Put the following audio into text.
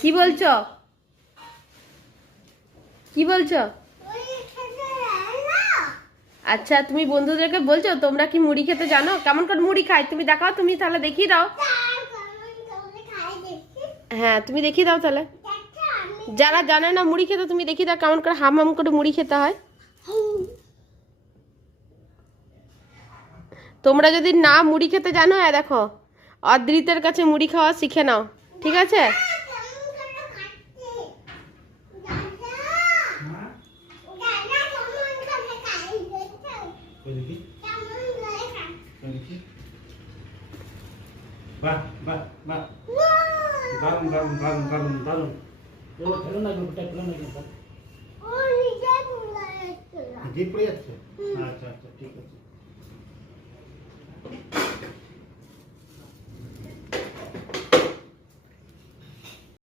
কি বলছো? কি বলছো? আচ্ছা, তুমি বন্ধুদেরকে বলছো তোমরা কি মুড়ি খেতে জানো? কেমন করে মুড়ি খায় তুমি দেখাও, তুমি তাহলে দেখিয়ে দাও। হ্যাঁ, তুমি দেখিয়ে দাও তাহলে। যারা জানে না মুড়ি খেতে, তুমি দেখিয়ে দাও কেমন করে হাম হাম করে মুড়ি খেতে হয়। তোমরা যদি না মুড়ি খেতে জানো, দেখো অদ্রিতের কাছে মুড়ি খাওয়া শিখে নাও, ঠিক আছে? বাহ বাহ বাহ, দারুন দারুন দারুন দারুন দারুন। ও ফেলো না, গোটা ফেলো না কিন্তু। ও নিজে পড়ে যাচ্ছে। জি পড়ে যাচ্ছে। আচ্ছা আচ্ছা, ঠিক আছে।